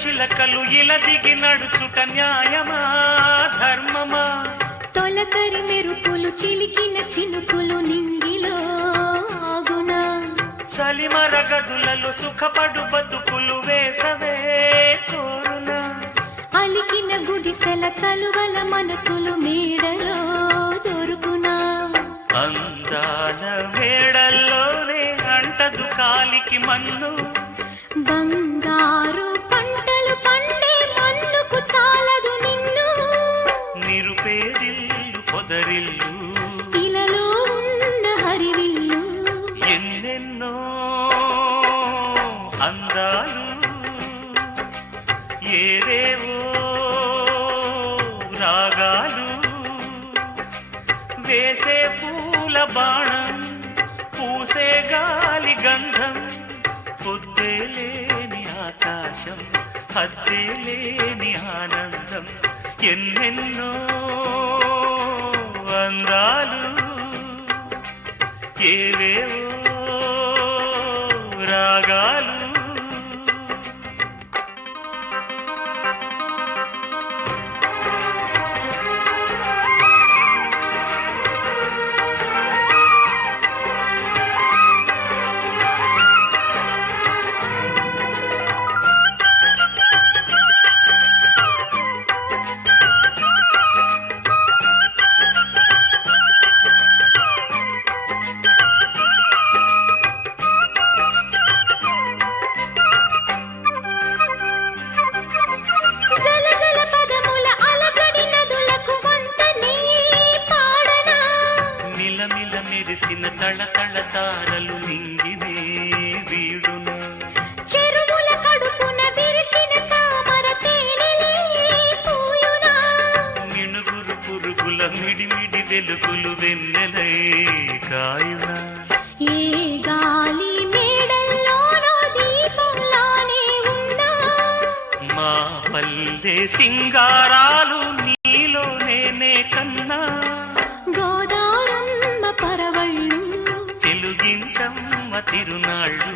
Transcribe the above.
చిలకలు ఇలా దిగి నడుచుట న్యాయమా ధర్మమా? తొలకరి మెరుపులు చిలికిన చినుకులు నింగిలో ఆగునా? చలిమర గదులలో సుఖపడు బతుకులు వేసవే కోరునా? అలికిన గుడిసెల చలువల మనసులు మేడలో దొరుకునా? అందాల మేడల్లోనే అంటదు కాలికి మన్ను, బంగారు పంటలు పండే మన్నుకు చాలదు నిన్ను. నిరుపేదిల్లు పొదరిల్లు ఇలలో ఉన్న హరివిల్లు ఎన్నెన్నో అందాలు ఏరేవో రాగాలు. వేసే పూల బాణం పూసే గాలి గంధం, పొద్దే లేని ఆకాశం హద్దే లేని ఆనందం. ఎన్నెన్నో అందాలు ఏవేవో రాగాలు. మెరిసిన తళతళ తారలు నింగినే వీడున, చెరువుల కడుపున విరిసిన తామర తేనెలే పూయునా? మిణుగురు పురుగుల మిడిమిడి వెలుగులు వెన్నెలై కాయునా? ఏ గాలి మేడల్లోనో దీపంలానే ఉన్నా? మా పల్లె సింగారాలు నీలో నేనే కన్నా. గోదారమ్మ పరవళ్ళు తెలుగించమ్మ తిరునాళ్ళు